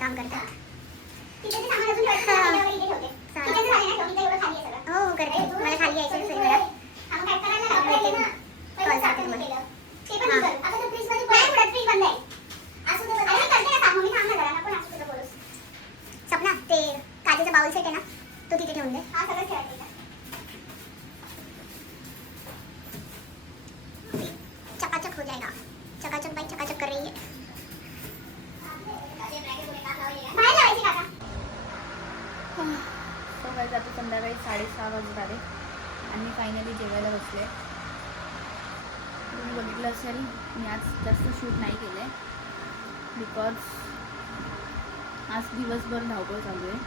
काम करतात. हो करते. मला खाली यायचं असेल मला कॉल करते तुम्हाला. सपना ते काचेचा बाउल सेट आहे ना तो तिथे ठेवून दे. चकाचक हो जाएगा. चकाचक बाई चकाचक कर रही है. सकाळी जातो संध्याकाळी 6:30 वाजत आले आणि फायनली जेवायला बसले. तुम्ही बघितलं असेल मी आज जास्त शूट नाही केले बिकॉज आज दिवसभर धावपळ चालू आहे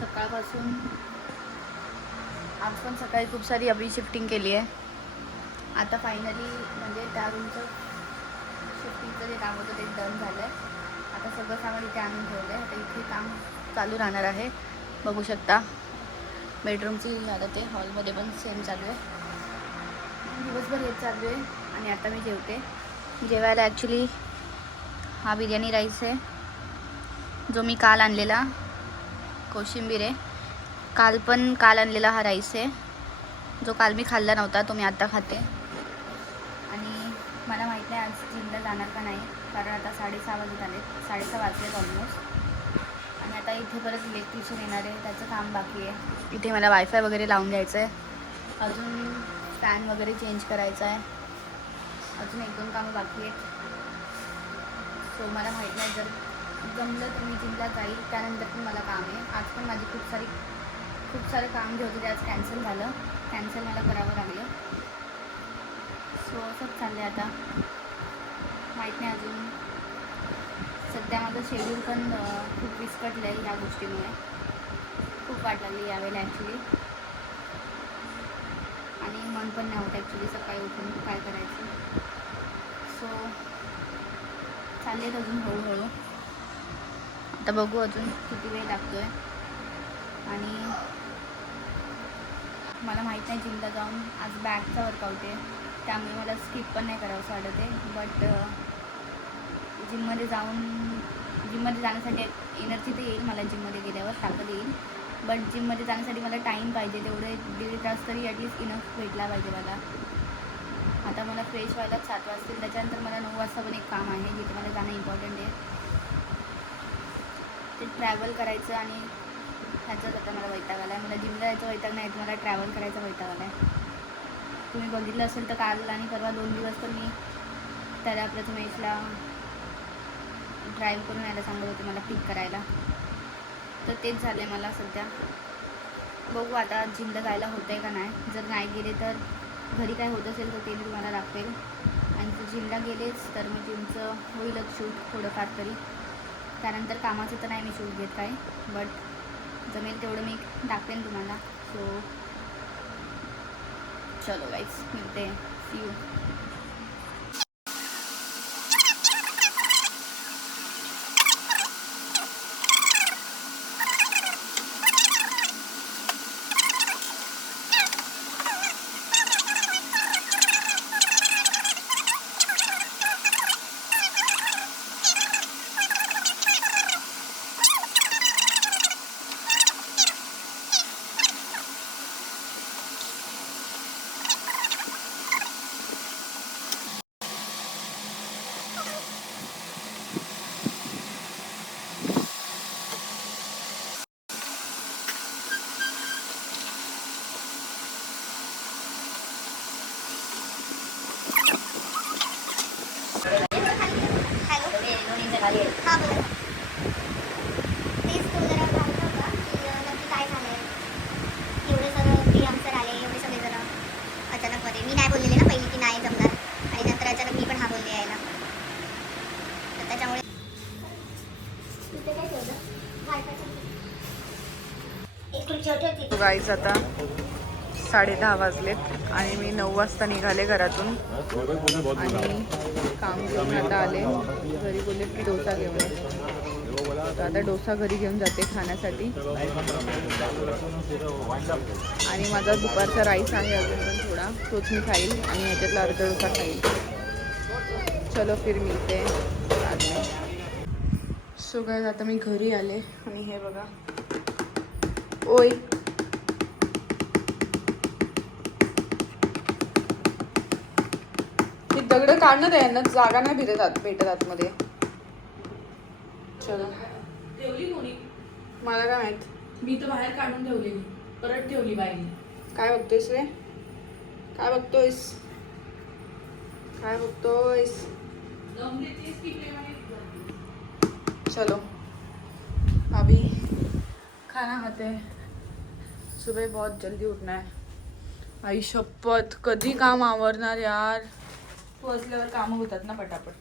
सकाळपासून. आज पण सकाळी खूप सारी अभी शिफ्टिंग केली आहे. आता फायनली म्हणजे त्या रूमचं शिफ्टिंगचं जे काम होतं ते डन झालं आहे. आता सगळं सामान इथे आणून ठेवलं आहे. आता इथे काम चालू राहणार आहे. बघू शकता बेडरूमची आता ते हॉलमध्ये पण सेम चालू आहे. दिवसभर हेच चालू आहे आणि आता मी जेवते. जेवायला ॲक्च्युली हा बिर्याणी राईस आहे जो मी काल आणलेला. कोशिंबीर आहे. काल आणलेला हा राईस आहे जो काल मी खाल्ला नव्हता तो मी आत्ता खाते. आणि मला माहीत नाही आज जिमला जाणार का नाही कारण आता 6:30 वाजत आले. 6:30 वाजलेत ऑलमोस्ट. आणि आता इथे परत इलेक्ट्रिशियन येणार आहे त्याचं काम बाकी आहे. इथे मला वायफाय वगैरे लावून द्यायचं आहे. अजून फॅन वगैरे चेंज करायचा आहे. अजून 1-2 कामं बाकी आहेत. सो मला माहीत नाही जर जमलं तर मी जिमला जाईल. त्यानंतर पण मला काम आहे. आज पण माझी खूप सारे काम जे होते ते आज कॅन्सल झालं. कॅन्सल मला करावं लागलं. सो असंच चाललं आहे आता. माहीत नाही अजून. सध्या माझं शेड्यूल पण खूप विस्कटलं आहे ह्या गोष्टीमुळे. खूप वाट लागली यावेळेला ॲक्च्युली. आणि मन पण नाही होत ॲक्च्युली सकाळी उठून काय करायचं. सो चाललेत अजून हळूहळू. आता बघू अजून किती वेळ लागतो आहे. आणि मला माहीत नाही जिमला जाऊन आज बॅकचा वर्कआउट आहे त्यामुळे मला स्किप पण नाही करावंसं वाटत आहे. बट जिममध्ये जाण्यासाठी एनर्जी तर येईल मला. जिममध्ये गेल्यावर ताकद येईल. बट जिममध्ये जाण्यासाठी मला टाईम पाहिजे. तेवढे 1.5 तास तरी ॲटलिस्ट इनफ भेटला पाहिजे मला. आता मला फ्रेश व्हायला 7 वाजतील. त्याच्यानंतर मला 9 वाजता पण एक काम आहे जिथे मला जाणं इम्पॉर्टंट आहे. ते ट्रॅव्हल करायचं आणि ह्याचाच आता मला वैताग आला आहे. मला जिमला जायचं वैताग नाही तर मला ट्रॅव्हल करायचा वैताग आला आहे. तुम्ही बघितलं असेल तर काल आणि परवा 2 दिवस तर मी त्याला प्रथमेशला ड्राईव्ह करून यायला सांगत होते मला पिक करायला. तर तेच झालं आहे मला सध्या. बघू आता जिमला जायला होतं आहे का नाही. जर नाही गेले तर घरी काय होत असेल तर ते मी तुम्हाला दाखवेल. आणि जर जिमला गेलेच तर मग जिमचं होईलच शूट थोडंफार तरी. त्यानंतर कामाचं तर नाही मी शूट घेत काय. बट जमेल तेवढं मी दाखवेन तुम्हाला. सो चलो गाईज मिळते. See you. हॅलो. हां बोला. तेच तो जरा घालत होता की नक्की काय झालं आहे. एवढे सगळं प्रियम सर आले. एवढे सगळे जरा अचानकमध्ये. मी नाही बोललेले ना पहिली की नाही जमणार. आणि नंतर अचानक मी पण हा बोलले यायला. तर त्याच्यामुळे तिथे काय ठेवलं एक खुर्ची होती. गाईज आता 10:30 वाजलेत आणि मी 9 वाजता निघाले घरातून. आणि काम घेऊन आता आले घरी. बोलले की डोसा घेऊन ये. तर आता डोसा घरी घेऊन जाते खाण्यासाठी. आणि माझा दुपारचा राईस आहे अजून पण थोडा. तोच मी खाईल आणि ह्याच्यातला अर्धा डोसा खाईल. चलो फिर मिळते बाद में. सो गाइस आता मी घरी आले आणि हे बघा ओय ही दगड काढणं आहे यांना जागा नाही भेटत आतमध्ये. चलो ठेवली कोणी? मला काय माहित. मी तर बाहेर काढून ठेवलेली, परत ठेवली बाईने. काय बघतोयस रे? काय बघतोयस? काय बघतोयस? चलो अभी खाना खाते हैं. सुबह बहुत जल्दी उठना है. आई शपथ कधी काम आवरणार यार. पोचल्यावर कामं होतात ना पटापट.